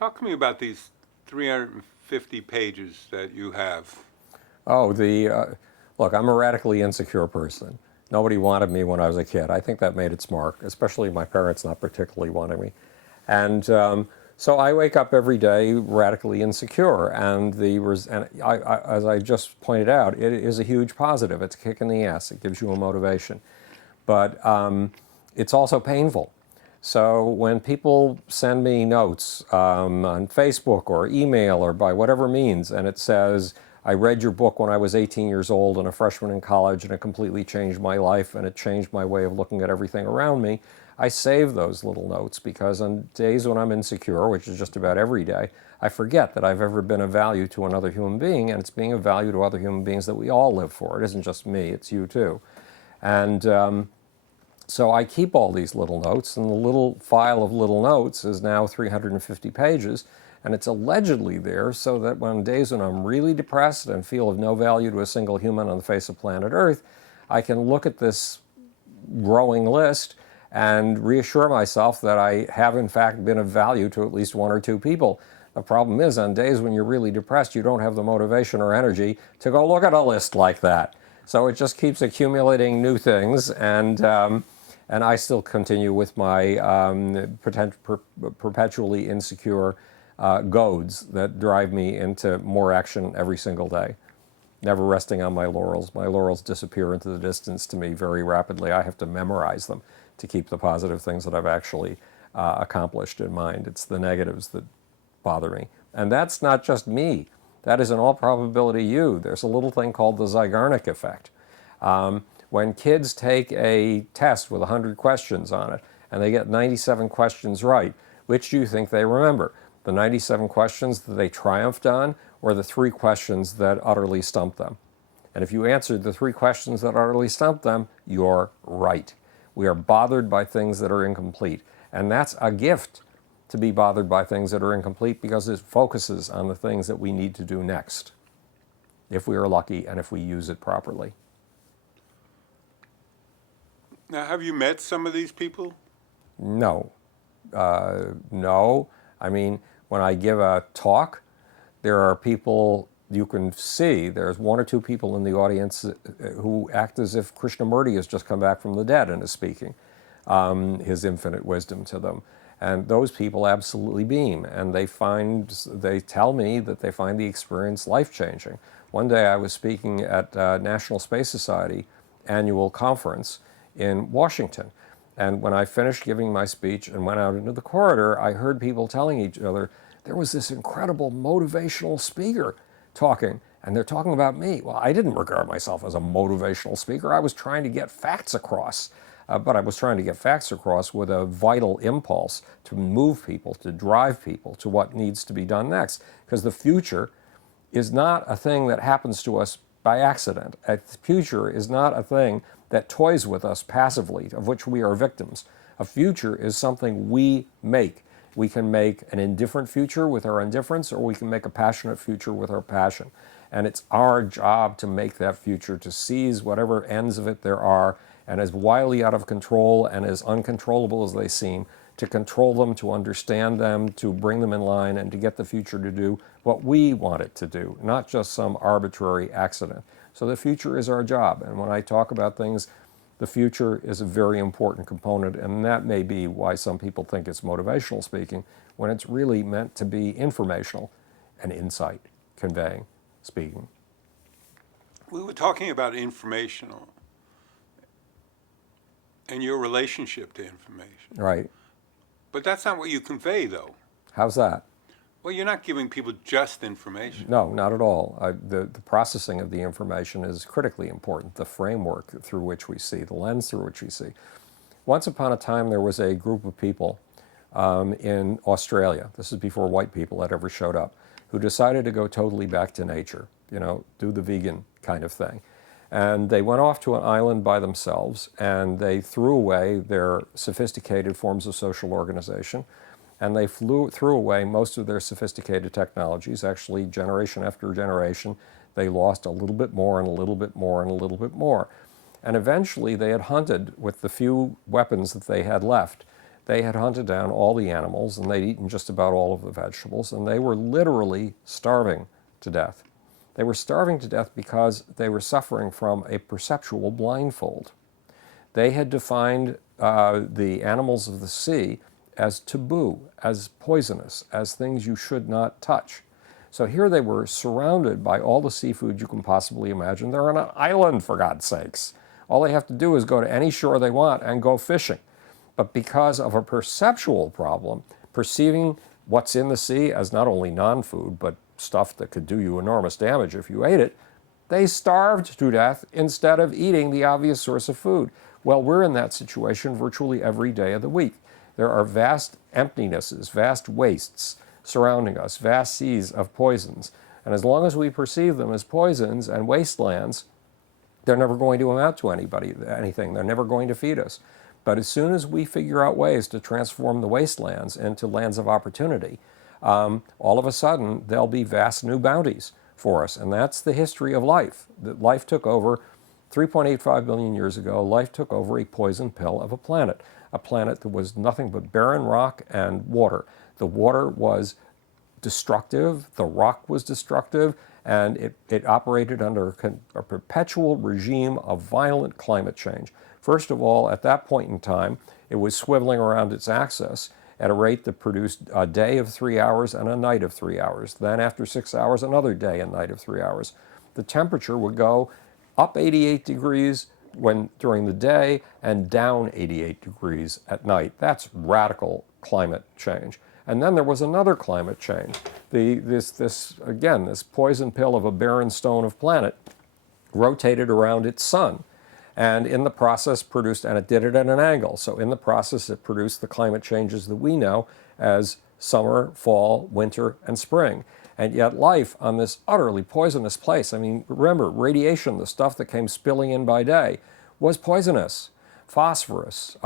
Talk to me about these 350 pages that you have. Oh, look, I'm a radically insecure person. Nobody wanted me when I was a kid. I think that made its mark, especially my parents not particularly wanting me. And so I wake up every day radically insecure. And, as I just pointed out, it is a huge positive. It's a kick in the ass. It gives you a motivation. But it's also painful. So when people send me notes on Facebook or email or by whatever means, and it says, I read your book when I was 18 years old and a freshman in college, and it completely changed my life and it changed my way of looking at everything around me, I save those little notes because on days when I'm insecure, which is just about every day, I forget that I've ever been of value to another human being, and it's being of value to other human beings that we all live for. It isn't just me, it's you too. And so I keep all these little notes, and the little file of little notes is now 350 pages, and it's allegedly there so that on days when I'm really depressed and feel of no value to a single human on the face of planet Earth, I can look at this growing list and reassure myself that I have in fact been of value to at least one or two people. The problem is, on days when you're really depressed, you don't have the motivation or energy to go look at a list like that. So it just keeps accumulating new things, and I still continue with my perpetually insecure goads that drive me into more action every single day. Never resting on my laurels. My laurels disappear into the distance to me very rapidly. I have to memorize them to keep the positive things that I've actually accomplished in mind. It's the negatives that bother me. And that's not just me. That is in all probability you. There's a little thing called the Zeigarnik effect. When kids take a test with 100 questions on it and they get 97 questions right, which do you think they remember? The 97 questions that they triumphed on, or the 3 questions that utterly stumped them? And if you answered the 3 questions that utterly stumped them, you're right. We are bothered by things that are incomplete. And that's a gift, to be bothered by things that are incomplete, because it focuses on the things that we need to do next, if we are lucky and if we use it properly. Now, have you met some of these people? No. No. I mean, when I give a talk, there are people you can see. There's 1 or 2 people in the audience who act as if Krishnamurti has just come back from the dead and is speaking his infinite wisdom to them. And those people absolutely beam, and they tell me that they find the experience life-changing. One day I was speaking at National Space Society annual conference in Washington. And when I finished giving my speech and went out into the corridor, I heard people telling each other, there was this incredible motivational speaker talking, and they're talking about me. Well, I didn't regard myself as a motivational speaker. I was trying to get facts across. But I was trying to get facts across with a vital impulse to move people, to drive people to what needs to be done next. Because the future is not a thing that happens to us by accident. The future is not a thing that toys with us passively, of which we are victims. A future is something we make. We can make an indifferent future with our indifference, or we can make a passionate future with our passion. And it's our job to make that future, to seize whatever ends of it there are, and as wildly out of control and as uncontrollable as they seem, to control them, to understand them, to bring them in line, and to get the future to do what we want it to do, not just some arbitrary accident. So the future is our job, and when I talk about things, the future is a very important component, and that may be why some people think it's motivational speaking, when it's really meant to be informational and insight conveying speaking. We were talking about informational and your relationship to information. Right. But that's not what you convey, though. How's that? Well, you're not giving people just information. No, not at all. The processing of the information is critically important, the framework through which we see, the lens through which we see. Once upon a time, there was a group of people in Australia, this is before white people had ever showed up, who decided to go totally back to nature, do the vegan kind of thing. And they went off to an island by themselves, and they threw away their sophisticated forms of social organization, and they threw away most of their sophisticated technologies. Actually, generation after generation, they lost a little bit more and a little bit more and a little bit more. And eventually, they had hunted with the few weapons that they had left. they had hunted down all the animals and they'd eaten just about all of the vegetables, and they were literally starving to death. They were starving to death because they were suffering from a perceptual blindfold. They had defined the animals of the sea as taboo, as poisonous, as things you should not touch. So here they were surrounded by all the seafood you can possibly imagine. They're on an island, for God's sakes. All they have to do is go to any shore they want and go fishing. But because of a perceptual problem, perceiving what's in the sea as not only non-food, but stuff that could do you enormous damage if you ate it, they starved to death instead of eating the obvious source of food. Well, we're in that situation virtually every day of the week. There are vast emptinesses, vast wastes surrounding us, vast seas of poisons. And as long as we perceive them as poisons and wastelands, they're never going to amount to anything. They're never going to feed us. But as soon as we figure out ways to transform the wastelands into lands of opportunity, all of a sudden there'll be vast new bounties for us. And that's the history of life. That life took over 3.85 billion years ago. Life took over a poison pill of a planet that was nothing but barren rock and water. The water was destructive, the rock was destructive, and it operated under a perpetual regime of violent climate change. First of all, at that point in time, it was swiveling around its axis at a rate that produced a day of 3 hours and a night of 3 hours. Then after 6 hours, another day and night of 3 hours. The temperature would go up 88 degrees during the day and down 88 degrees at night. That's radical climate change. And then there was another climate change. This poison pill of a barren stone of planet rotated around its sun. And in the process and it did it at an angle. So in the process, it produced the climate changes that we know as summer, fall, winter, and spring. And yet life on this utterly poisonous place, I mean, remember, radiation, the stuff that came spilling in by day, was poisonous. Phosphorus,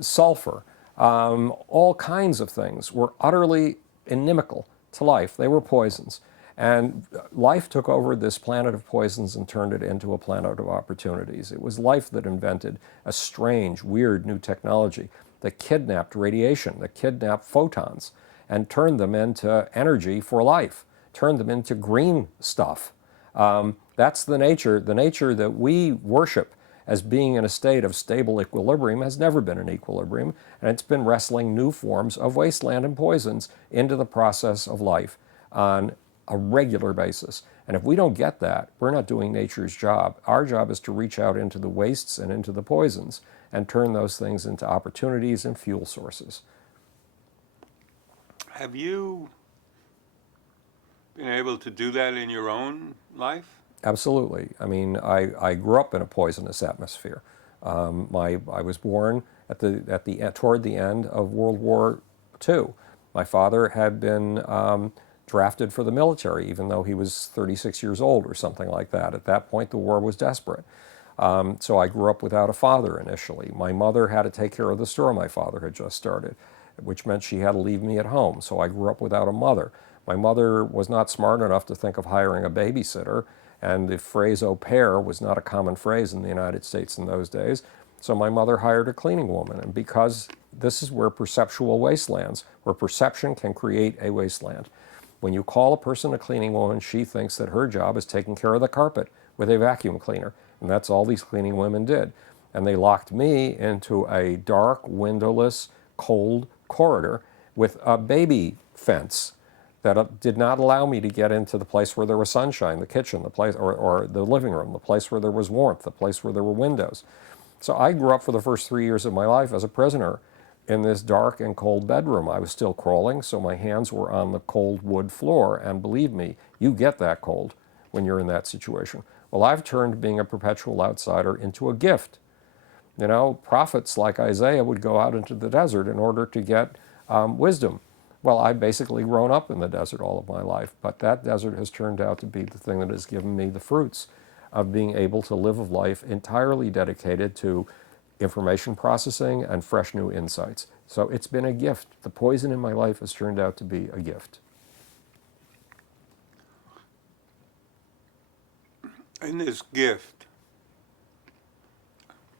sulfur, all kinds of things were utterly inimical to life. They were poisons. And life took over this planet of poisons and turned it into a planet of opportunities. It was life that invented a strange, weird new technology that kidnapped radiation, that kidnapped photons, and turned them into energy for life, turned them into green stuff. That's the nature that we worship as being in a state of stable equilibrium has never been in equilibrium, and it's been wrestling new forms of wasteland and poisons into the process of life on a regular basis. And if we don't get that, we're not doing nature's job. Our job is to reach out into the wastes and into the poisons and turn those things into opportunities and fuel sources. Have you been able to do that in your own life? Absolutely. I mean, I grew up in a poisonous atmosphere. I was born toward the end of World War II. My father had been drafted for the military, even though he was 36 years old or something like that. At that point, the war was desperate. So I grew up without a father initially. My mother had to take care of the store my father had just started, which meant she had to leave me at home. So I grew up without a mother. My mother was not smart enough to think of hiring a babysitter, and the phrase au pair was not a common phrase in the United States in those days. So my mother hired a cleaning woman, and because this is where perceptual wastelands, where perception can create a wasteland. When you call a person a cleaning woman, she thinks that her job is taking care of the carpet with a vacuum cleaner, and that's all these cleaning women did. And they locked me into a dark, windowless, cold corridor with a baby fence that did not allow me to get into the place where there was sunshine, the kitchen, the place, or the living room, the place where there was warmth, the place where there were windows. So I grew up for the first 3 years of my life as a prisoner in this dark and cold bedroom. I was still crawling, so my hands were on the cold wood floor, and believe me, you get that cold when you're in that situation. Well, I've turned being a perpetual outsider into a gift. You know, prophets like Isaiah would go out into the desert in order to get wisdom. Well, I've basically grown up in the desert all of my life, but that desert has turned out to be the thing that has given me the fruits of being able to live a life entirely dedicated to information processing and fresh new insights. So it's been a gift. The poison in my life has turned out to be a gift. In this gift,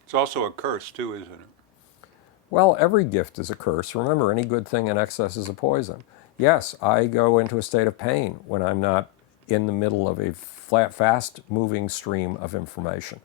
it's also a curse too, isn't it? Well, every gift is a curse. Remember, any good thing in excess is a poison. Yes, I go into a state of pain when I'm not in the middle of a fast-moving stream of information.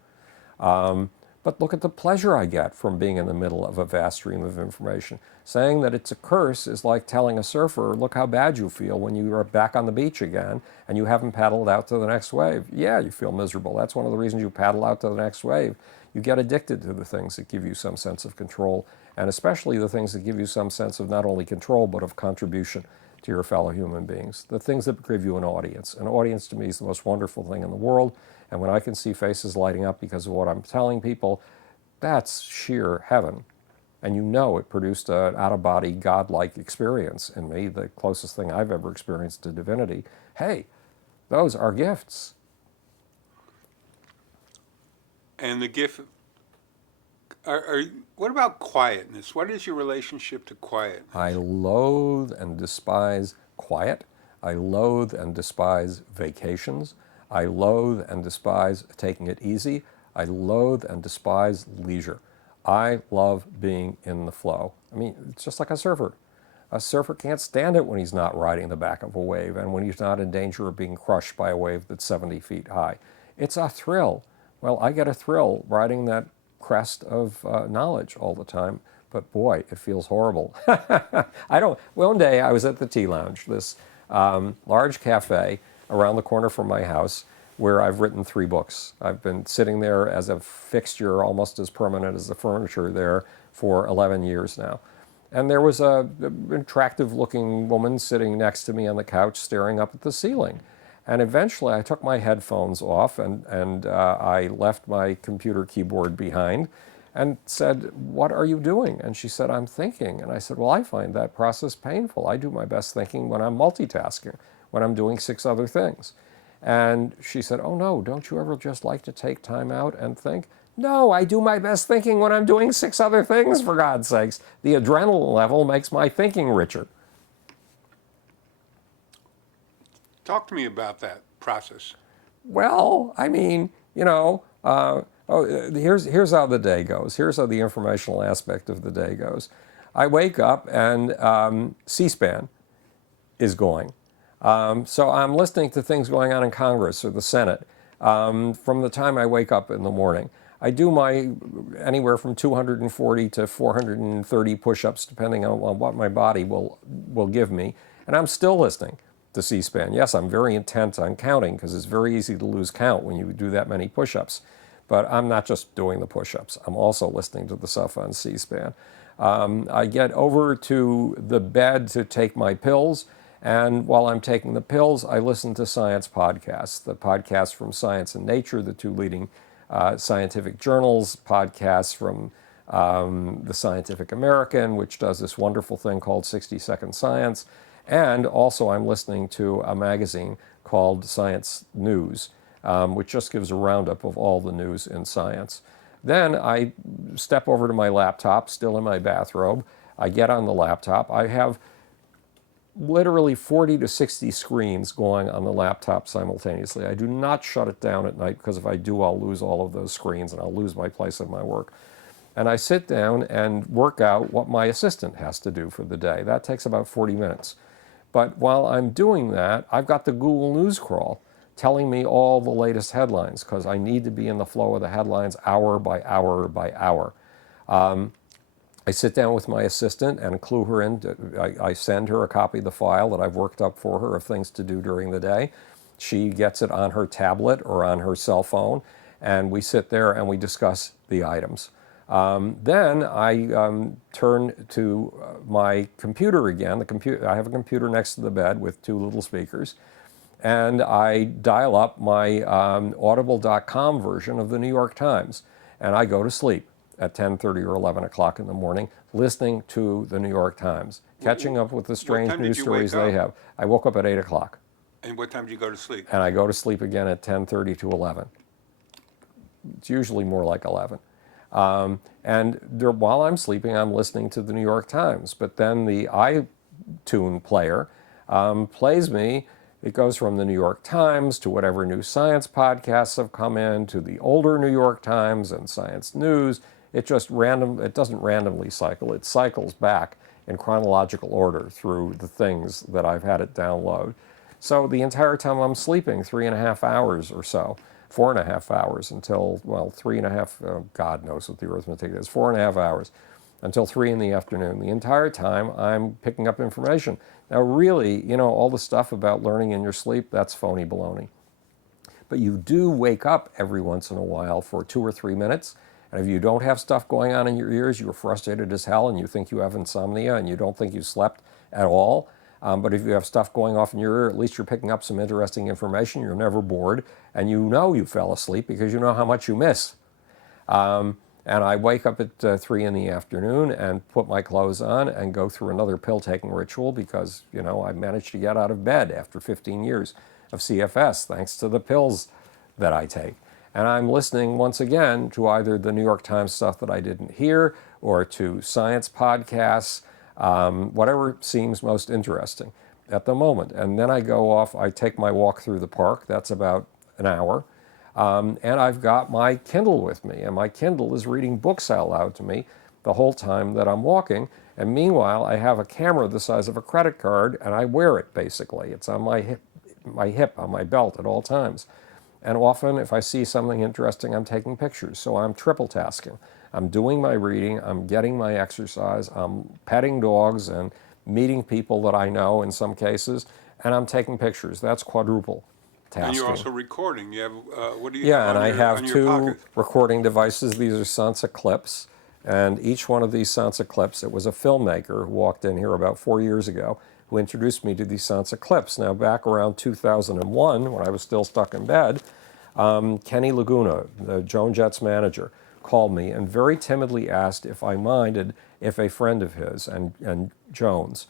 But look at the pleasure I get from being in the middle of a vast stream of information. Saying that it's a curse is like telling a surfer, look how bad you feel when you are back on the beach again and you haven't paddled out to the next wave. Yeah, you feel miserable. That's one of the reasons you paddle out to the next wave. You get addicted to the things that give you some sense of control, and especially the things that give you some sense of not only control but of contribution to your fellow human beings. The things that give you an audience. An audience to me is the most wonderful thing in the world. And when I can see faces lighting up because of what I'm telling people, that's sheer heaven. And you know it produced an out-of-body, godlike experience in me, the closest thing I've ever experienced to divinity. Hey, those are gifts. And the gift, what about quietness? What is your relationship to quietness? I loathe and despise quiet. I loathe and despise vacations. I loathe and despise taking it easy. I loathe and despise leisure. I love being in the flow. I mean, it's just like a surfer. A surfer can't stand it when he's not riding the back of a wave and when he's not in danger of being crushed by a wave that's 70 feet high. It's a thrill. Well, I get a thrill riding that crest of knowledge all the time, but boy, it feels horrible. One day I was at the Tea Lounge, this large cafe around the corner from my house, where I've written 3 books. I've been sitting there as a fixture, almost as permanent as the furniture there, for 11 years now. And there was an attractive-looking woman sitting next to me on the couch, staring up at the ceiling. And eventually I took my headphones off and I left my computer keyboard behind and said, "What are you doing?" And she said, "I'm thinking." And I said, "Well, I find that process painful. I do my best thinking when I'm multitasking, when I'm doing 6 other things." And she said, "Oh no, don't you ever just like to take time out and think?" "No, I do my best thinking when I'm doing 6 other things, for God's sakes. The adrenaline level makes my thinking richer." Talk to me about that process. Well, I mean, here's how the day goes. Here's how the informational aspect of the day goes. I wake up and C-SPAN is going. So I'm listening to things going on in Congress or the Senate from the time I wake up in the morning. I do my anywhere from 240 to 430 push-ups, depending on what my body will give me, and I'm still listening to C-SPAN. Yes, I'm very intent on counting because it's very easy to lose count when you do that many push-ups. But I'm not just doing the push-ups. I'm also listening to the stuff on C-SPAN. I get over to the bed to take my pills. And while I'm taking the pills, I listen to science podcasts, the podcasts from Science and Nature, the 2 leading scientific journals, podcasts from the Scientific American, which does this wonderful thing called 60-Second Science. And also I'm listening to a magazine called Science News, which just gives a roundup of all the news in science. Then I step over to my laptop, still in my bathrobe. I get on the laptop. I have literally 40 to 60 screens going on the laptop simultaneously. I do not shut it down at night because if I do, I'll lose all of those screens and I'll lose my place in my work. And I sit down and work out what my assistant has to do for the day. That takes about 40 minutes. But while I'm doing that, I've got the Google News crawl telling me all the latest headlines because I need to be in the flow of the headlines hour by hour by hour. I sit down with my assistant and clue her in. I send her a copy of the file that I've worked up for her of things to do during the day. She gets it on her tablet or on her cell phone, and we sit there and we discuss the items. Then I turn to my computer again. I have a computer next to the bed with 2 little speakers, and I dial up my audible.com version of the New York Times, and I go to sleep at 10:30 or 11 o'clock in the morning, listening to the New York Times, catching up with the strange news stories they have. I woke up at 8 o'clock. And what time do you go to sleep? And I go to sleep again at 10:30 to 11. It's usually more like 11. While I'm sleeping, I'm listening to the New York Times. But then the iTunes player plays me. It goes from the New York Times to whatever new science podcasts have come in, to the older New York Times and Science News. It doesn't randomly cycle. It cycles back in chronological order through the things that I've had it download. So the entire time I'm sleeping, 3.5 hours or so, 4.5 hours until, well, 3.5, God knows what the arithmetic is, 4.5 hours until 3 in the afternoon. The entire time I'm picking up information. Now really, all the stuff about learning in your sleep, that's phony baloney. But you do wake up every once in a while for 2 or 3 minutes. And if you don't have stuff going on in your ears, you're frustrated as hell and you think you have insomnia and you don't think you slept at all. But if you have stuff going off in your ear, at least you're picking up some interesting information. You're never bored. And you know you fell asleep because you know how much you miss. And I wake up at 3 in the afternoon and put my clothes on and go through another pill-taking ritual because, I managed to get out of bed after 15 years of CFS thanks to the pills that I take. And I'm listening once again to either the New York Times stuff that I didn't hear or to science podcasts, whatever seems most interesting at the moment. And then I go off, I take my walk through the park. That's about an hour. And I've got my Kindle with me, and my Kindle is reading books out loud to me the whole time that I'm walking. And meanwhile, I have a camera the size of a credit card, and I wear it basically. It's on my hip, on my belt at all times. And often, if I see something interesting, I'm taking pictures. So I'm triple tasking. I'm doing my reading, I'm getting my exercise, I'm petting dogs and meeting people that I know in some cases, and I'm taking pictures. That's quadruple tasking. And you're also recording. You have what do you Yeah, have and on I your, have on your 2 pocket? recording devices. These are Sansa clips, and each one of these Sansa clips, it was a filmmaker who walked in here about 4 years ago who introduced me to these Sansa clips. Now, back around 2001, when I was still stuck in bed, Kenny Laguna, the Joan Jets manager, called me and very timidly asked if I minded if a friend of his and Joan's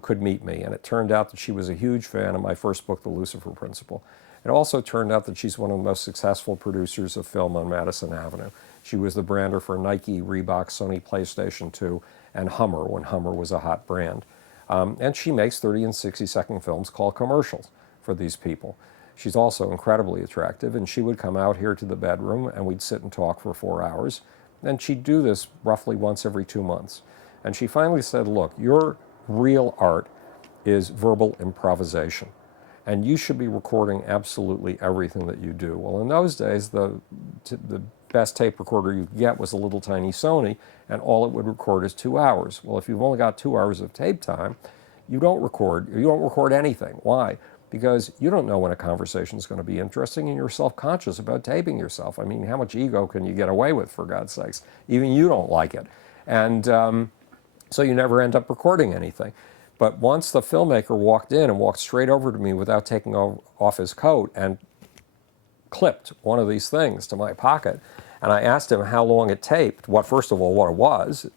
could meet me. And it turned out that she was a huge fan of my first book, The Lucifer Principle. It also turned out that she's one of the most successful producers of film on Madison Avenue. She was the brander for Nike, Reebok, Sony PlayStation 2, and Hummer when Hummer was a hot brand. And she makes 30 and 60-second films called commercials for these people. She's also incredibly attractive, and she would come out here to the bedroom, and we'd sit and talk for 4 hours. And she'd do this roughly once every 2 months. And she finally said, look, your real art is verbal improvisation, and you should be recording absolutely everything that you do. Well, in those days, the best tape recorder you could get was a little tiny Sony, and all it would record is 2 hours. Well, if you've only got 2 hours of tape time, you don't record anything. Why? Because you don't know when a conversation is going to be interesting, and you're self-conscious about taping yourself. I mean, how much ego can you get away with, for God's sakes? Even you don't like it. And so you never end up recording anything. But once the filmmaker walked in and walked straight over to me without taking off his coat and clipped one of these things to my pocket, and I asked him how long it taped, first of all, what it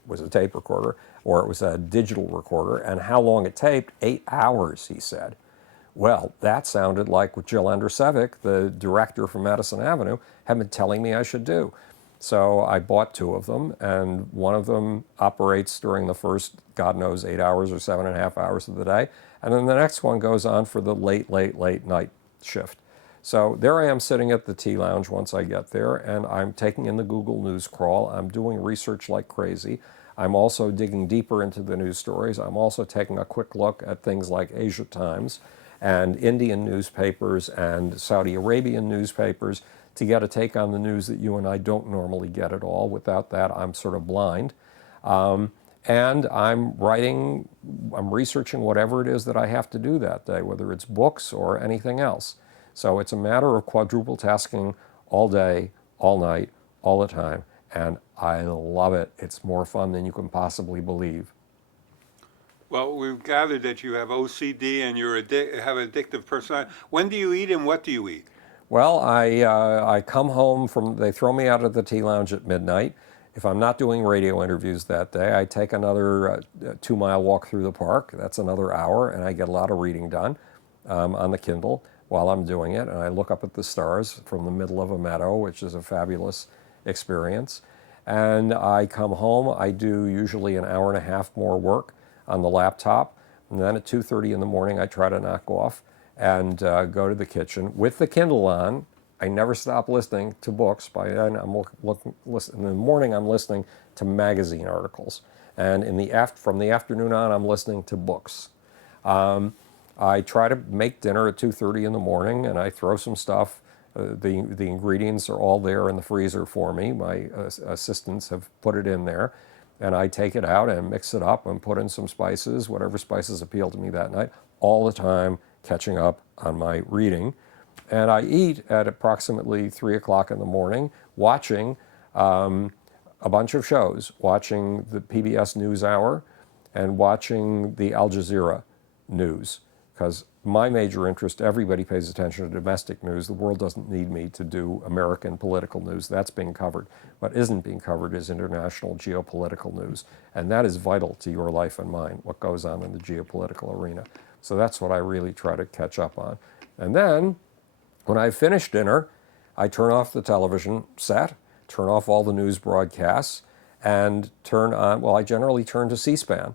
was a tape recorder, or it was a digital recorder, and how long it taped, 8 hours, he said. Well, that sounded like what Jill Andrusevic, the director from Madison Avenue, had been telling me I should do. So I bought 2 of them, and one of them operates during the first, God knows, 8 hours or 7.5 hours of the day, and then the next one goes on for the late night shift. So there I am sitting at the tea lounge once I get there, and I'm taking in the Google News crawl. I'm doing research like crazy. I'm also digging deeper into the news stories. I'm also taking a quick look at things like Asia Times and Indian newspapers and Saudi Arabian newspapers to get a take on the news that you and I don't normally get at all. Without that, I'm sort of blind. And I'm researching whatever it is that I have to do that day, whether it's books or anything else. So it's a matter of quadruple tasking all day, all night, all the time. And I love it. It's more fun than you can possibly believe. Well, we've gathered that you have OCD and you have addictive personality. When do you eat and what do you eat? Well, I come home they throw me out of the tea lounge at midnight. If I'm not doing radio interviews that day, I take another 2-mile walk through the park. That's another hour, and I get a lot of reading done on the Kindle while I'm doing it. And I look up at the stars from the middle of a meadow, which is a fabulous experience. And I come home. I do usually an hour and a half more work on the laptop. And then at 2:30 in the morning, I try to knock off and go to the kitchen with the Kindle on, I never stop listening to books. By then, in the morning, I'm listening to magazine articles. And from the afternoon on, I'm listening to books. I try to make dinner at 2:30 in the morning, and I throw some stuff. The ingredients are all there in the freezer for me. My assistants have put it in there. And I take it out and mix it up and put in some spices, whatever spices appeal to me that night, all the time catching up on my reading. And I eat at approximately 3 o'clock in the morning, watching a bunch of shows, watching the PBS NewsHour and watching the Al Jazeera news. Because my major interest, everybody pays attention to domestic news. The world doesn't need me to do American political news. That's being covered. What isn't being covered is international geopolitical news. And that is vital to your life and mine, what goes on in the geopolitical arena. So that's what I really try to catch up on. And then, when I finish dinner, I turn off the television set, turn off all the news broadcasts, and I generally turn to C-SPAN.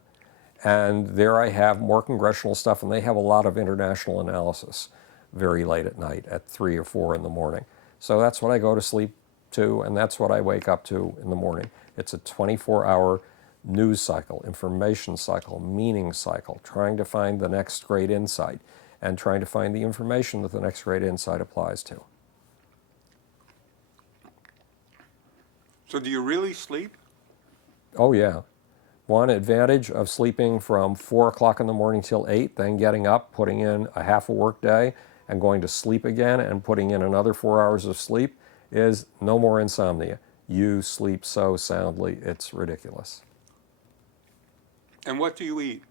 And there I have more congressional stuff, and they have a lot of international analysis very late at night at 3 or 4 in the morning. So that's what I go to sleep to, and that's what I wake up to in the morning. It's a 24-hour news cycle, information cycle, meaning cycle, trying to find the next great insight and trying to find the information that the next great insight applies to. So do you really sleep? Oh, yeah. One advantage of sleeping from 4 o'clock in the morning till 8, then getting up, putting in a half a work day, and going to sleep again and putting in another 4 hours of sleep is no more insomnia. You sleep so soundly, it's ridiculous. And what do you eat?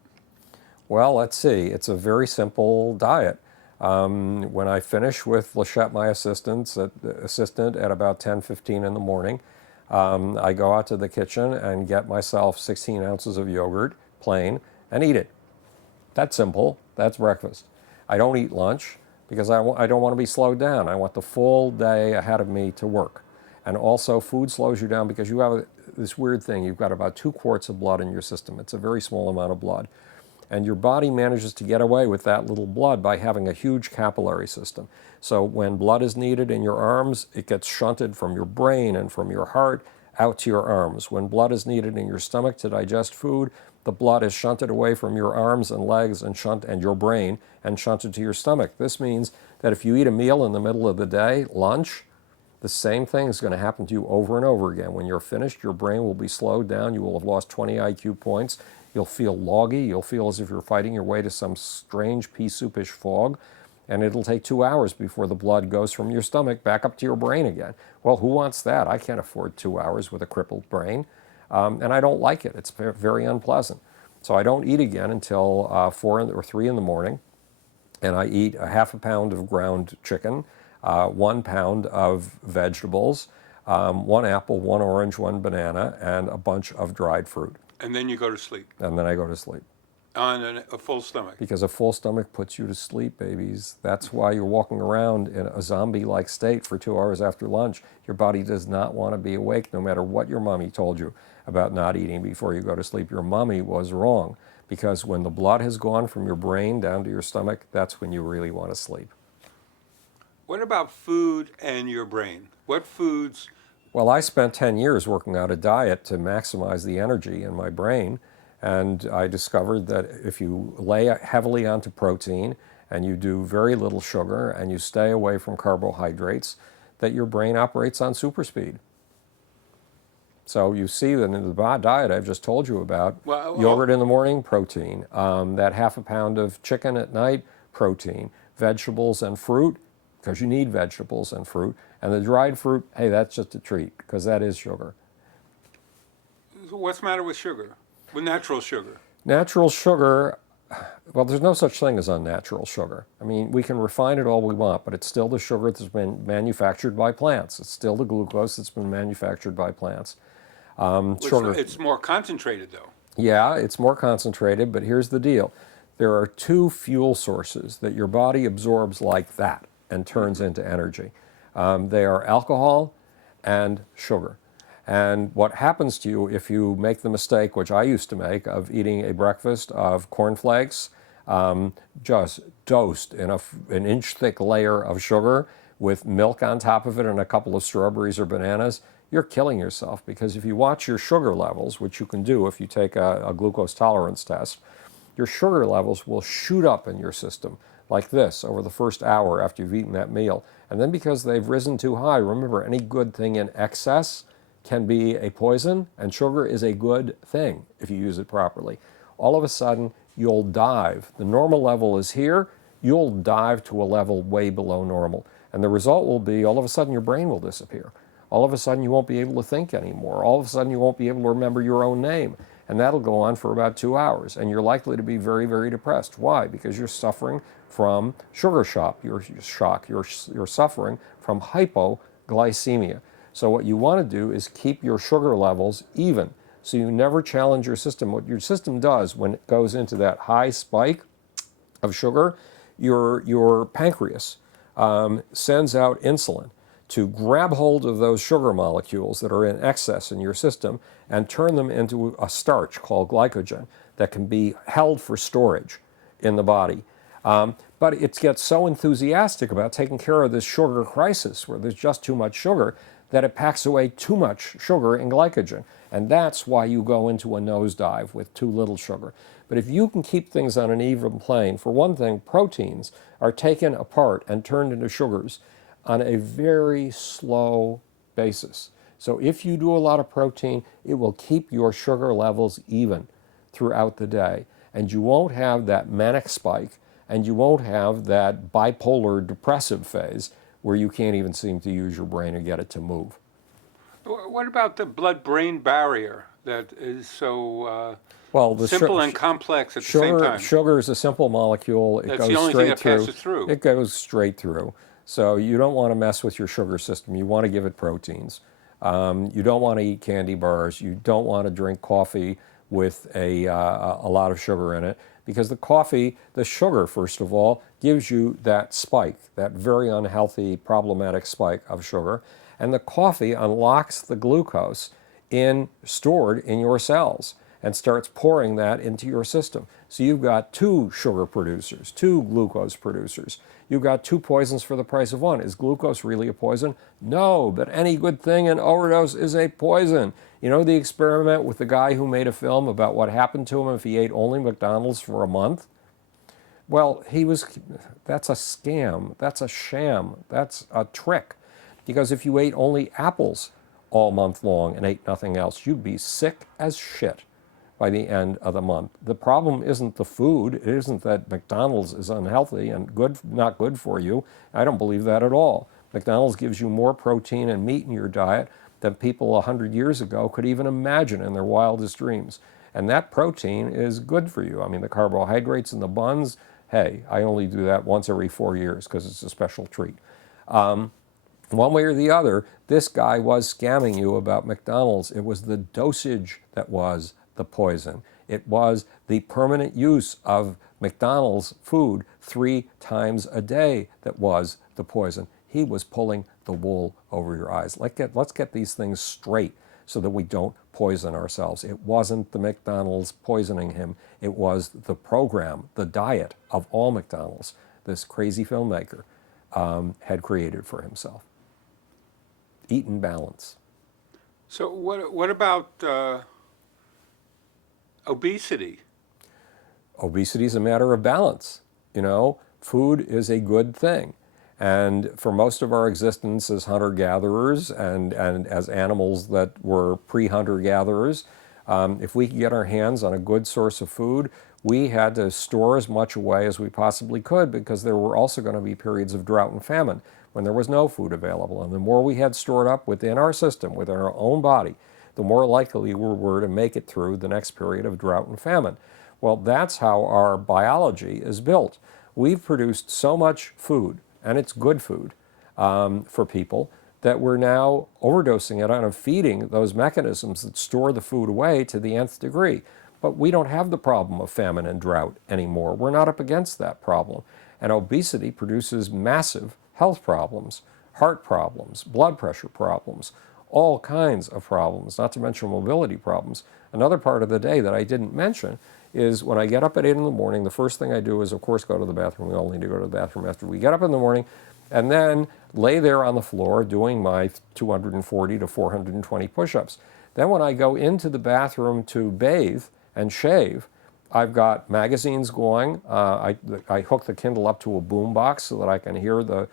Well, let's see. It's a very simple diet. When I finish with Lachette, my assistant, at about 10:15 in the morning, I go out to the kitchen and get myself 16 ounces of yogurt, plain, and eat it. That's simple. That's breakfast. I don't eat lunch because I don't want to be slowed down. I want the full day ahead of me to work. And also, food slows you down because you have this weird thing. You've got about 2 quarts of blood in your system. It's a very small amount of blood. And your body manages to get away with that little blood by having a huge capillary system. So when blood is needed in your arms, it gets shunted from your brain and from your heart out to your arms. When blood is needed in your stomach to digest food, the blood is shunted away from your arms and legs and your brain and shunted to your stomach. This means that if you eat a meal in the middle of the day, lunch, the same thing is going to happen to you over and over again. When you're finished, your brain will be slowed down. You will have lost 20 IQ points. You'll feel loggy. You'll feel as if you're fighting your way to some strange pea soupish fog. And it'll take 2 hours before the blood goes from your stomach back up to your brain again. Well, who wants that? I can't afford 2 hours with a crippled brain. And I don't like it. It's very unpleasant. So I don't eat again until 4 or 3 in the morning. And I eat a half a pound of ground chicken, 1 pound of vegetables, 1 apple, 1 orange, 1 banana, and a bunch of dried fruit. And then you go to sleep And then I go to sleep. on a full stomach. Because a full stomach puts you to sleep, babies. That's why you're walking around in a zombie-like state for 2 hours after lunch. Your body does not want to be awake, no matter what your mommy told you about not eating before you go to sleep. Your mommy was wrong, because when the blood has gone from your brain down to your stomach, that's when you really want to sleep. What about food and your brain? What foods? Well, I spent 10 years working out a diet to maximize the energy in my brain, and I discovered that if you lay heavily onto protein and you do very little sugar and you stay away from carbohydrates, that your brain operates on super speed. So you see that in the diet I've just told you about, yogurt in the morning, protein. That half a pound of chicken at night, protein. Vegetables and fruit, because you need vegetables and fruit. And the dried fruit, hey, that's just a treat, because that is sugar. What's the matter with sugar? With natural sugar? Natural sugar, well, there's no such thing as unnatural sugar. I mean, we can refine it all we want, but it's still the sugar that's been manufactured by plants. It's still the glucose that's been manufactured by plants. Sugar. It's more concentrated, though. Yeah, it's more concentrated, but here's the deal. There are 2 fuel sources that your body absorbs like that and turns into energy. They are alcohol and sugar. And what happens to you if you make the mistake, which I used to make, of eating a breakfast of cornflakes, just dosed in an inch-thick layer of sugar with milk on top of it and a couple of strawberries or bananas, you're killing yourself, because if you watch your sugar levels, which you can do if you take a glucose tolerance test, your sugar levels will shoot up in your system like this over the first hour after you've eaten that meal. And then because they've risen too high, remember, any good thing in excess can be a poison, and sugar is a good thing if you use it properly. All of a sudden, you'll dive. The normal level is here. You'll dive to a level way below normal. And the result will be all of a sudden your brain will disappear. All of a sudden you won't be able to think anymore. All of a sudden you won't be able to remember your own name. And that'll go on for about 2 hours. And you're likely to be very, very depressed. Why? Because you're suffering from sugar shock. You're suffering from hypoglycemia. So what you want to do is keep your sugar levels even, so you never challenge your system. What your system does when it goes into that high spike of sugar, your pancreas sends out insulin to grab hold of those sugar molecules that are in excess in your system and turn them into a starch called glycogen that can be held for storage in the body. But it gets so enthusiastic about taking care of this sugar crisis where there's just too much sugar that it packs away too much sugar in glycogen. And that's why you go into a nosedive with too little sugar. But if you can keep things on an even plane, for one thing, proteins are taken apart and turned into sugars on a very slow basis. So if you do a lot of protein, it will keep your sugar levels even throughout the day. And you won't have that manic spike, and you won't have that bipolar depressive phase where you can't even seem to use your brain or get it to move. What about the blood-brain barrier that is so Well, the simple and complex at the same time? Sugar is a simple molecule. It That's goes the only thing straight that passes through. It goes straight through. So you don't want to mess with your sugar system. You want to give it proteins. You don't want to eat candy bars. You don't want to drink coffee with a lot of sugar in it, because the sugar, first of all, gives you that spike, that very unhealthy, problematic spike of sugar. And the coffee unlocks the glucose stored in your cells and starts pouring that into your system. So you've got 2 sugar producers, 2 glucose producers. You've got 2 poisons for the price of 1. Is glucose really a poison? No, but any good thing in overdose is a poison. You know the experiment with the guy who made a film about what happened to him if he ate only McDonald's for a month? Well, that's a scam, that's a sham, that's a trick. Because if you ate only apples all month long and ate nothing else, you'd be sick as shit by the end of the month. The problem isn't the food. It isn't that McDonald's is unhealthy and not good for you. I don't believe that at all. McDonald's gives you more protein and meat in your diet than people 100 years ago could even imagine in their wildest dreams. And that protein is good for you. I mean, the carbohydrates in the buns, hey, I only do that once every 4 years because it's a special treat. One way or the other, this guy was scamming you about McDonald's. It was the dosage that was the poison. It was the permanent use of McDonald's food 3 times a day that was the poison. He was pulling the wool over your eyes. Let's get these things straight so that we don't poison ourselves. It wasn't the McDonald's poisoning him. It was the program, the diet of all McDonald's, this crazy filmmaker had created for himself. Eat in balance. So what about obesity? Obesity is a matter of balance. You know, food is a good thing. And for most of our existence as hunter-gatherers and as animals that were pre-hunter-gatherers, if we could get our hands on a good source of food, we had to store as much away as we possibly could, because there were also going to be periods of drought and famine when there was no food available. And the more we had stored up within our system, within our own body, the more likely we were to make it through the next period of drought and famine. Well, that's how our biology is built. We've produced so much food, and it's good food for people, that we're now overdosing it on and feeding those mechanisms that store the food away to the nth degree. But we don't have the problem of famine and drought anymore. We're not up against that problem. And obesity produces massive health problems, heart problems, blood pressure problems, all kinds of problems, not to mention mobility problems. Another part of the day that I didn't mention is when I get up at 8 in the morning, the first thing I do is, of course, go to the bathroom. We all need to go to the bathroom after we get up in the morning. and then lay there on the floor doing my 240 to 420 push-ups. Then when I go into the bathroom to bathe and shave, I've got magazines going. I hook the Kindle up to a boom box so that I can hear the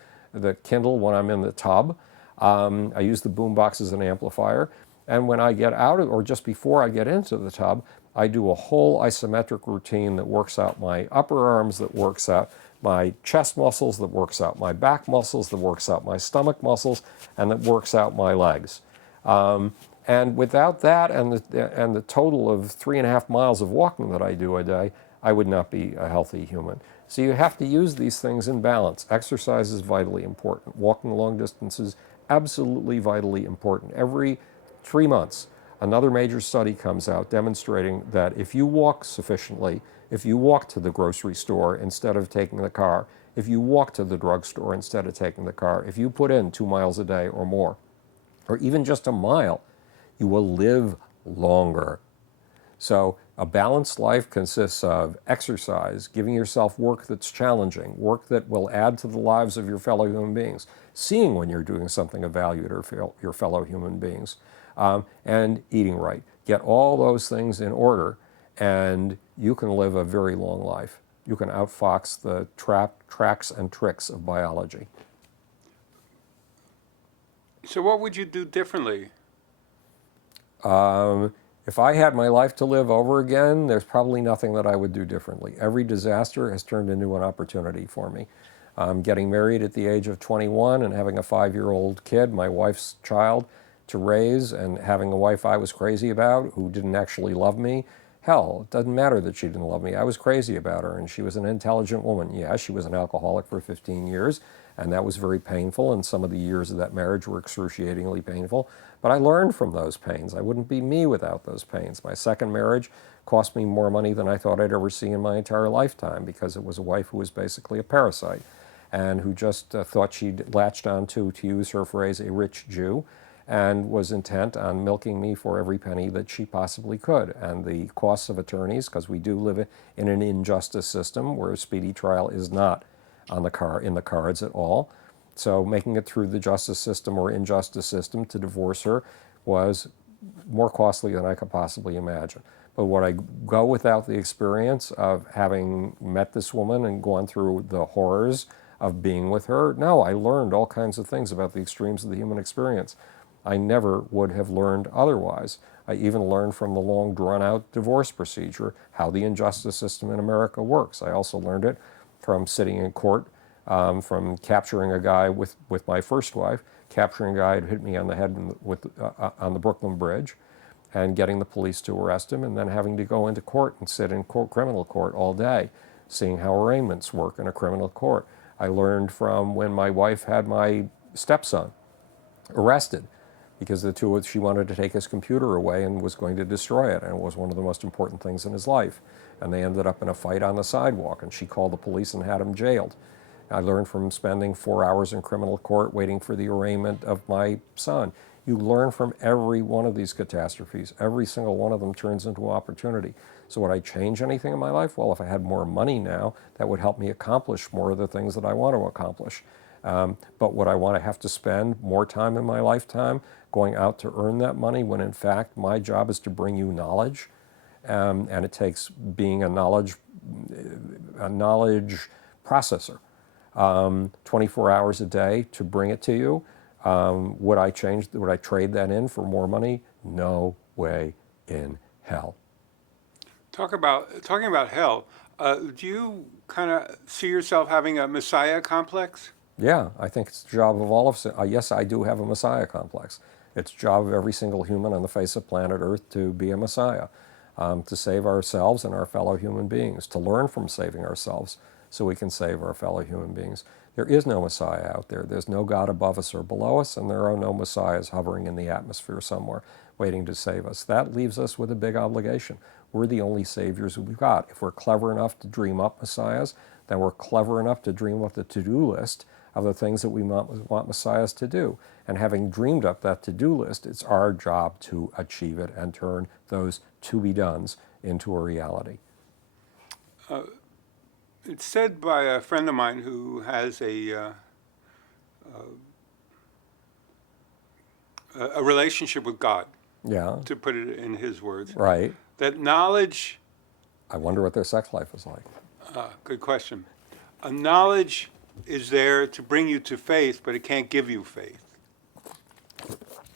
Kindle when I'm in the tub. I use the boom box as an amplifier. And when I get out of, or just before I get into the tub, I do a whole isometric routine that works out my upper arms, that works out my chest muscles, that works out my back muscles, that works out my stomach muscles, and that works out my legs. And without that and the total of 3.5 miles of walking that I do a day, I would not be a healthy human. So you have to use these things in balance. Exercise is vitally important. Walking long distances, absolutely vitally important. Every 3 months, another major study comes out demonstrating that if you walk sufficiently, if you walk to the grocery store instead of taking the car, if you walk to the drugstore instead of taking the car, if you put in 2 miles a day or more, or even just a mile, you will live longer. So a balanced life consists of exercise, giving yourself work that's challenging, work that will add to the lives of your fellow human beings, seeing when you're doing something of value to your fellow human beings, and eating right. Get all those things in order, and you can live a very long life. You can outfox the tracks and tricks of biology. So what would you do differently? If I had my life to live over again, there's probably nothing that I would do differently. Every disaster has turned into an opportunity for me. Getting married at the age of 21 and having a 5-year-old kid, my wife's child, to raise, and having a wife I was crazy about who didn't actually love me. Hell, it doesn't matter that she didn't love me. I was crazy about her, and she was an intelligent woman. Yeah, she was an alcoholic for 15 years, and that was very painful, and some of the years of that marriage were excruciatingly painful. But I learned from those pains. I wouldn't be me without those pains. My second marriage cost me more money than I thought I'd ever see in my entire lifetime, because it was a wife who was basically a parasite and who just thought she'd latched onto, to use her phrase, a rich Jew, and was intent on milking me for every penny that she possibly could. And the costs of attorneys, because we do live in an injustice system where a speedy trial is not in the cards at all. So making it through the justice system or injustice system to divorce her was more costly than I could possibly imagine. But would I go without the experience of having met this woman and gone through the horrors of being with her? No, I learned all kinds of things about the extremes of the human experience I never would have learned otherwise. I even learned from the long drawn-out divorce procedure how the injustice system in America works. I also learned it from sitting in court, from capturing a guy with my first wife, capturing a guy who hit me on the head on the Brooklyn Bridge, and getting the police to arrest him, and then having to go into court and sit in criminal court all day, seeing how arraignments work in a criminal court. I learned from when my wife had my stepson arrested, because she wanted to take his computer away and was going to destroy it, and it was one of the most important things in his life. And they ended up in a fight on the sidewalk, and she called the police and had him jailed. I learned from spending 4 hours in criminal court waiting for the arraignment of my son. You learn from every one of these catastrophes. Every single one of them turns into an opportunity. So would I change anything in my life? Well, if I had more money now, that would help me accomplish more of the things that I want to accomplish. But would I want to have to spend more time in my lifetime going out to earn that money when in fact my job is to bring you knowledge? And it takes being a knowledge processor, 24 hours a day to bring it to you. Would I trade that in for more money? No way in hell. Talking about hell, do you kind of see yourself having a messiah complex? Yeah, I think it's the job of all of us. Yes, I do have a messiah complex. It's the job of every single human on the face of planet Earth to be a messiah, to save ourselves and our fellow human beings, to learn from saving ourselves so we can save our fellow human beings. There is no messiah out there. There's no God above us or below us, and there are no messiahs hovering in the atmosphere somewhere waiting to save us. That leaves us with a big obligation. We're the only saviors we've got. If we're clever enough to dream up messiahs, then we're clever enough to dream up the to-do list of the things that we want messiahs to do. And having dreamed up that to-do list, it's our job to achieve it and turn those to-be-dones into a reality. It's said by a friend of mine who has a a relationship with God, Yeah, to put it in his words. right. That knowledge, I wonder what their sex life is like. good question. A knowledge is there to bring you to faith, but it can't give you faith.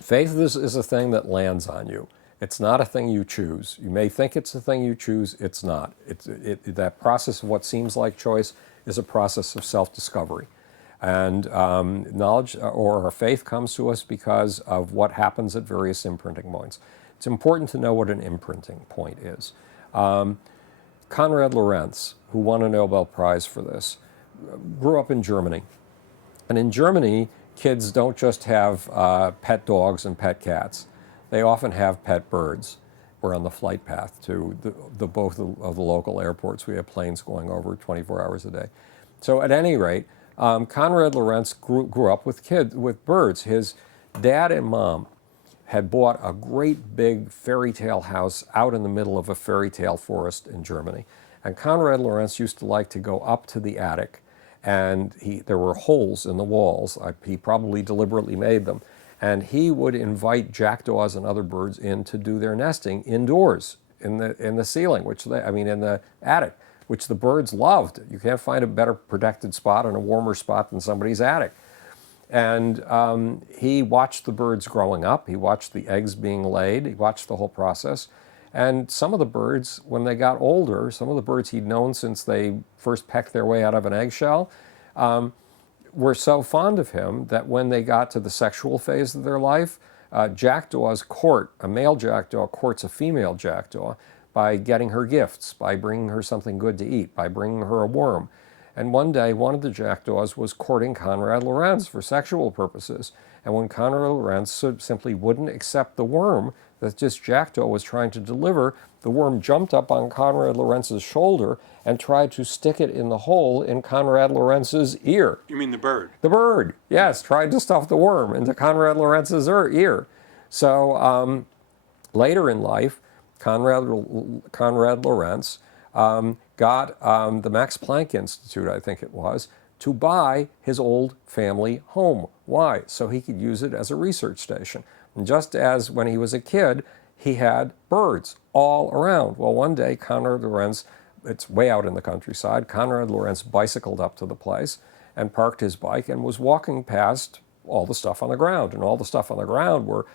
Faith is a thing that lands on you. It's not a thing you choose. You may think it's a thing you choose. It's not. That process of what seems like choice is a process of self-discovery. And knowledge or faith comes to us because of what happens at various imprinting points. It's important to know what an imprinting point is. Konrad Lorenz, who won a Nobel Prize for this, grew up in Germany. And in Germany, kids don't just have pet dogs and pet cats. They often have pet birds. We're on the flight path to both of the local airports. We have planes going over 24 hours a day. So at any rate, Konrad Lorenz grew up with birds. His dad and mom had bought a great big fairy tale house out in the middle of a fairy tale forest in Germany. And Konrad Lorenz used to like to go up to the attic, and there were holes in the walls. He probably deliberately made them. And he would invite jackdaws and other birds in to do their nesting indoors in the ceiling, in the attic, which the birds loved. You can't find a better protected spot and a warmer spot than somebody's attic. And he watched the birds growing up. He watched the eggs being laid. He watched the whole process. And some of the birds, when they got older, some of the birds he'd known since they first pecked their way out of an eggshell, were so fond of him that when they got to the sexual phase of their life, jackdaws a male jackdaw courts a female jackdaw by getting her gifts, by bringing her something good to eat, by bringing her a worm. And one day, one of the jackdaws was courting Konrad Lorenz for sexual purposes. And when Konrad Lorenz simply wouldn't accept the worm that this jackdaw was trying to deliver, the worm jumped up on Konrad Lorenz's shoulder and tried to stick it in the hole in Konrad Lorenz's ear. You mean the bird? The bird, yes, tried to stuff the worm into Konrad Lorenz's ear. So later in life, Konrad Lorenz got the Max Planck Institute, I think it was, to buy his old family home. Why? So he could use it as a research station. And just as when he was a kid, he had birds all around. Well, one day, Konrad Lorenz, it's way out in the countryside, Konrad Lorenz bicycled up to the place and parked his bike and was walking past all the stuff on the ground. And all the stuff on the ground were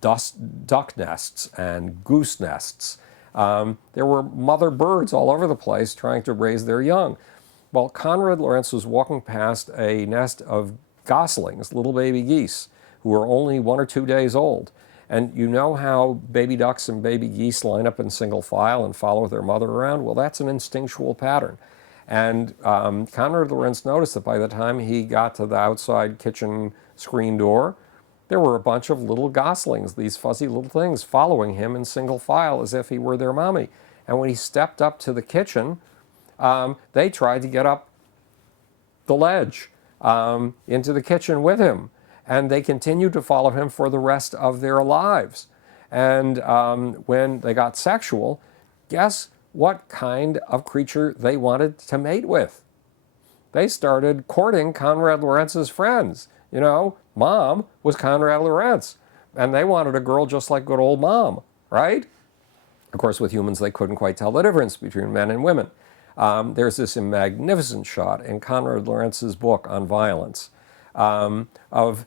duck nests and goose nests. There were mother birds all over the place trying to raise their young. Well, Konrad Lorenz was walking past a nest of goslings, little baby geese, who were only 1 or 2 days old. And you know how baby ducks and baby geese line up in single file and follow their mother around? Well, that's an instinctual pattern. And Konrad Lorenz noticed that by the time he got to the outside kitchen screen door, there were a bunch of little goslings, these fuzzy little things, following him in single file as if he were their mommy. And when he stepped up to the kitchen, they tried to get up the ledge into the kitchen with him. And they continued to follow him for the rest of their lives. And when they got sexual, guess what kind of creature they wanted to mate with? They started courting Konrad Lorenz's friends. You know, mom was Konrad Lorenz, and they wanted a girl just like good old mom, right? Of course, with humans, they couldn't quite tell the difference between men and women. There's this magnificent shot in Konrad Lorenz's book on violence of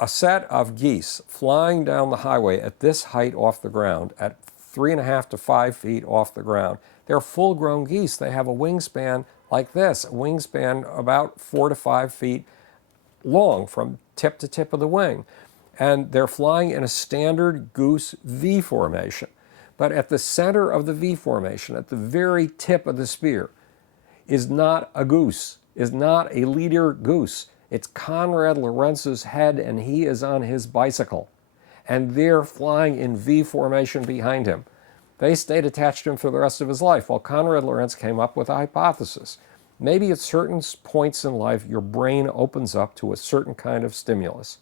a set of geese flying down the highway at this height off the ground, at 3.5 to 5 feet off the ground. They're full-grown geese. They have a wingspan like this, a wingspan about 4 to 5 feet long from tip to tip of the wing. And they're flying in a standard goose V formation. But at the center of the V formation, at the very tip of the spear, is not a goose, is not a leader goose. It's Konrad Lorenz's head, and he is on his bicycle. And they're flying in V formation behind him. They stayed attached to him for the rest of his life. Well, Konrad Lorenz came up with a hypothesis. Maybe at certain points in life, your brain opens up to a certain kind of stimulus.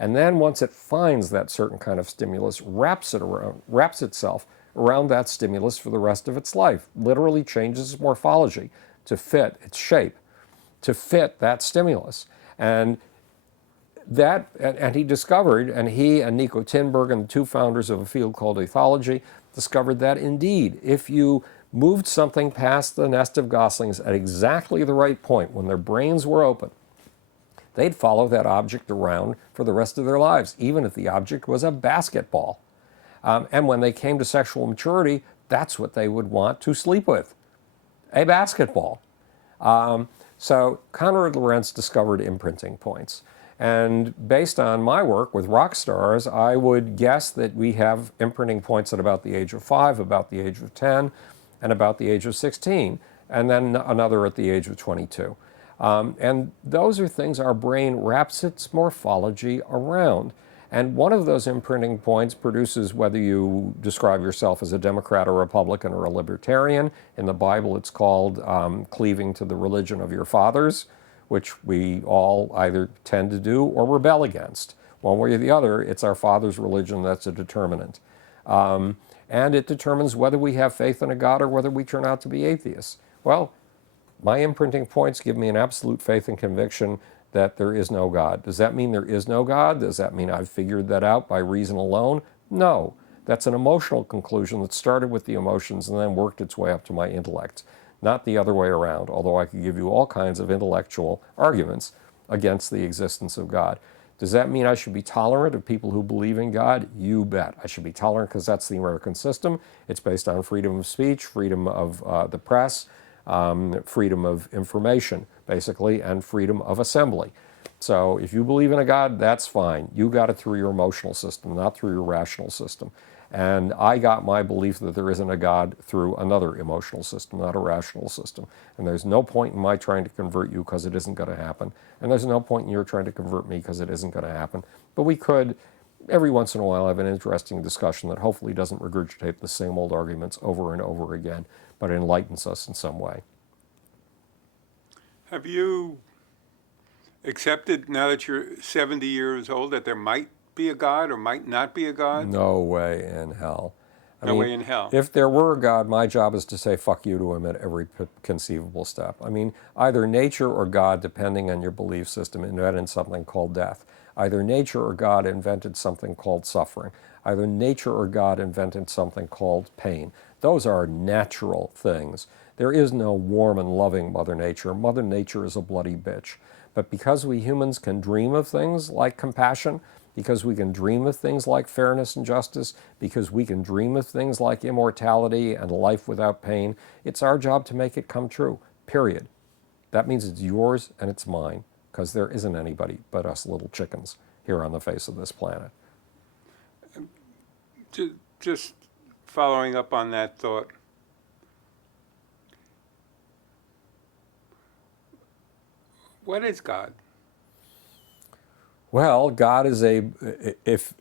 And then once it finds that certain kind of stimulus, wraps itself around that stimulus for the rest of its life, literally changes its morphology to fit its shape, to fit that stimulus. And And he discovered, and he and Nico Tinbergen, and the two founders of a field called ethology, discovered that indeed, if you moved something past the nest of goslings at exactly the right point, when their brains were open, they'd follow that object around for the rest of their lives, even if the object was a basketball. And when they came to sexual maturity, that's what they would want to sleep with, a basketball. So Konrad Lorenz discovered imprinting points. And based on my work with rock stars, I would guess that we have imprinting points at about the age of 5, about the age of 10, and about the age of 16, and then another at the age of 22. And those are things our brain wraps its morphology around. And one of those imprinting points produces whether you describe yourself as a Democrat, a Republican, or a Libertarian. In the Bible, it's called cleaving to the religion of your fathers, which we all either tend to do or rebel against. One way or the other, it's our father's religion that's a determinant. And it determines whether we have faith in a God or whether we turn out to be atheists. Well, my imprinting points give me an absolute faith and conviction that there is no God. Does that mean there is no God? Does that mean I've figured that out by reason alone? No. That's an emotional conclusion that started with the emotions and then worked its way up to my intellect, not the other way around, although I could give you all kinds of intellectual arguments against the existence of God. Does that mean I should be tolerant of people who believe in God? You bet. I should be tolerant because that's the American system. It's based on freedom of speech, freedom of the press, freedom of information, basically, and freedom of assembly. So if you believe in a God, that's fine. You got it through your emotional system, not through your rational system. And I got my belief that there isn't a God through another emotional system, not a rational system. And there's no point in my trying to convert you because it isn't going to happen. And there's no point in your trying to convert me because it isn't going to happen. But we could, every once in a while, have an interesting discussion that hopefully doesn't regurgitate the same old arguments over and over again, but enlightens us in some way. Have you accepted, now that you're 70 years old, that there might be a God or might not be a God? No way in hell. No way in hell. If there were a God, my job is to say fuck you to him at every conceivable step. I mean, either nature or God, depending on your belief system, invented something called death. Either nature or God invented something called suffering. Either nature or God invented something called pain. Those are natural things. There is no warm and loving Mother Nature. Mother Nature is a bloody bitch. But because we humans can dream of things like compassion, because we can dream of things like fairness and justice, because we can dream of things like immortality and life without pain, it's our job to make it come true, period. That means it's yours and it's mine, because there isn't anybody but us little chickens here on the face of this planet. Just following up on that thought, what is God? Well, God is if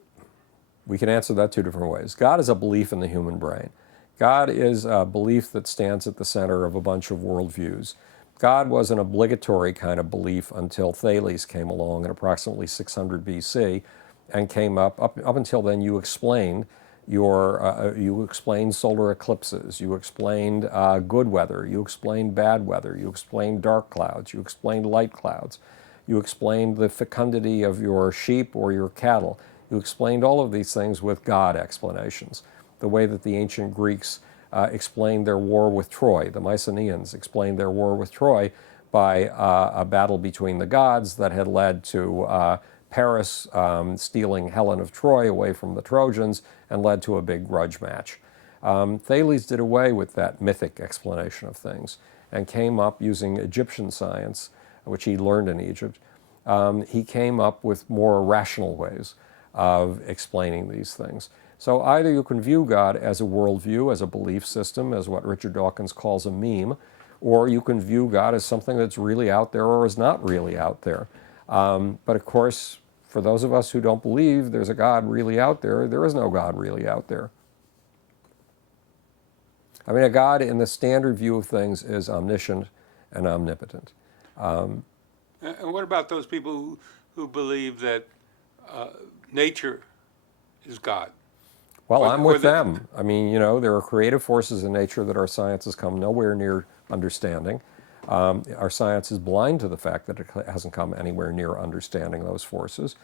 we can answer that two different ways. God is a belief in the human brain. God is a belief that stands at the center of a bunch of worldviews. God was an obligatory kind of belief until Thales came along in approximately 600 BC and came up until then you explained you explained solar eclipses, you explained good weather, you explained bad weather, you explained dark clouds, you explained light clouds, you explained the fecundity of your sheep or your cattle. You explained all of these things with God explanations. The way that the ancient Greeks explained their war with Troy, the Mycenaeans explained their war with Troy by a battle between the gods that had led to Paris stealing Helen of Troy away from the Trojans and led to a big grudge match. Thales did away with that mythic explanation of things and came up using Egyptian science, which he learned in Egypt. He came up with more rational ways of explaining these things. So either you can view God as a worldview, as a belief system, as what Richard Dawkins calls a meme, or you can view God as something that's really out there or is not really out there. But of course, for those of us who don't believe there's a God really out there, there is no God really out there. I mean, a God in the standard view of things is omniscient and omnipotent. And what about those people who believe that nature is God? Well, I'm with them. I mean, you know, there are creative forces in nature that our science has come nowhere near understanding. Our science is blind to the fact that it hasn't come anywhere near understanding those forces.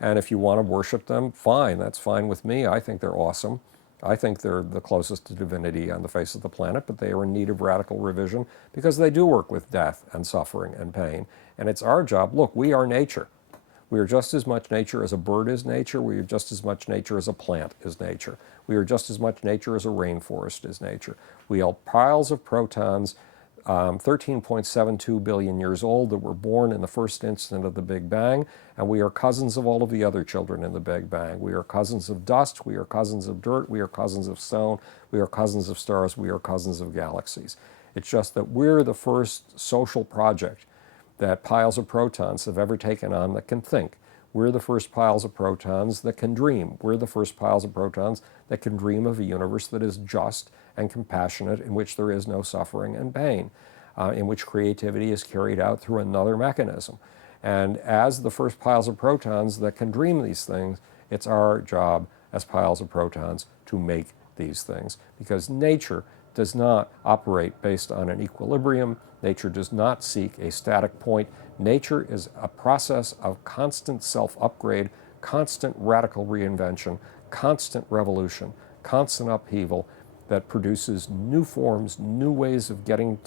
And if you want to worship them, fine, that's fine with me. I think they're awesome. I think they're the closest to divinity on the face of the planet, but they are in need of radical revision because they do work with death and suffering and pain. And it's our job. Look, we are nature. We are just as much nature as a bird is nature. We are just as much nature as a plant is nature. We are just as much nature as a rainforest is nature. We are piles of protons, 13.72 billion years old, that were born in the first instant of the Big Bang, and we are cousins of all of the other children in the Big Bang. We are cousins of dust, we are cousins of dirt, we are cousins of stone, we are cousins of stars, we are cousins of galaxies. It's just that we're the first social project that piles of protons have ever taken on that can think. We're the first piles of protons that can dream. We're the first piles of protons that can dream of a universe that is just and compassionate, in which there is no suffering and pain, in which creativity is carried out through another mechanism. And as the first piles of protons that can dream these things, it's our job as piles of protons to make these things, because nature does not operate based on an equilibrium. Nature does not seek a static point. Nature is a process of constant self-upgrade, constant radical reinvention, constant revolution, constant upheaval that produces new forms, new ways of getting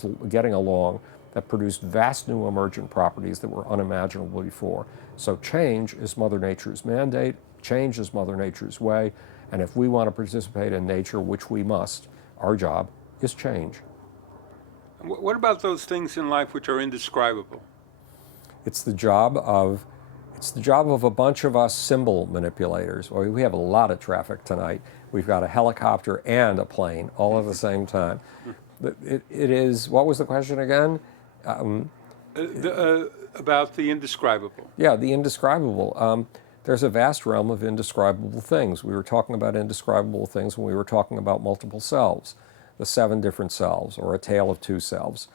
along, that produce vast new emergent properties that were unimaginable before. So change is Mother Nature's mandate, change is Mother Nature's way, and if we want to participate in nature, which we must, our job is change. What about those things in life which are indescribable? It's the job of a bunch of us symbol manipulators. Well, we have a lot of traffic tonight. We've got a helicopter and a plane all at the same time. It is, what was the question again? About the indescribable. Yeah, the indescribable. There's a vast realm of indescribable things. We were talking about indescribable things when we were talking about multiple selves, the 7 different selves, or a tale of 2 selves.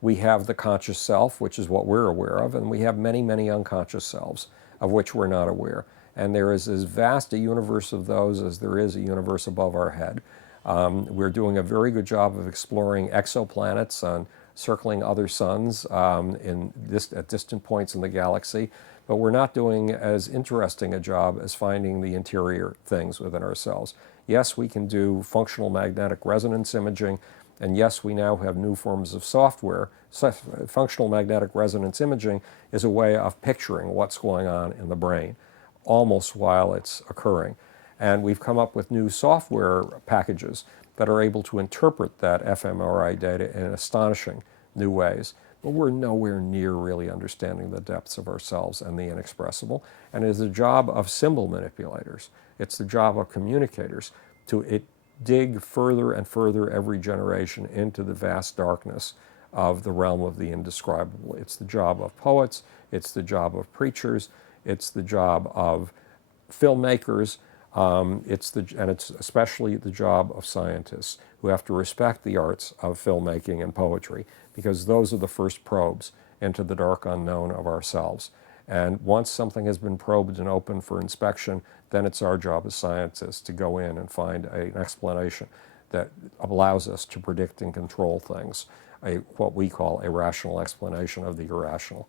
We have the conscious self, which is what we're aware of, and we have many, many unconscious selves, of which we're not aware. And there is as vast a universe of those as there is a universe above our head. We're doing a very good job of exploring exoplanets and circling other suns at distant points in the galaxy, but we're not doing as interesting a job as finding the interior things within ourselves. Yes, we can do functional magnetic resonance imaging, and yes, we now have new forms of software. Functional magnetic resonance imaging is a way of picturing what's going on in the brain, almost while it's occurring. And we've come up with new software packages that are able to interpret that fMRI data in astonishing new ways. But we're nowhere near really understanding the depths of ourselves and the inexpressible. And it is the job of symbol manipulators, it's the job of communicators to dig further and further every generation into the vast darkness of the realm of the indescribable. It's the job of poets, it's the job of preachers, it's the job of filmmakers, and it's especially the job of scientists who have to respect the arts of filmmaking and poetry, because those are the first probes into the dark unknown of ourselves. And once something has been probed and opened for inspection, then it's our job as scientists to go in and find an explanation that allows us to predict and control things, what we call a rational explanation of the irrational.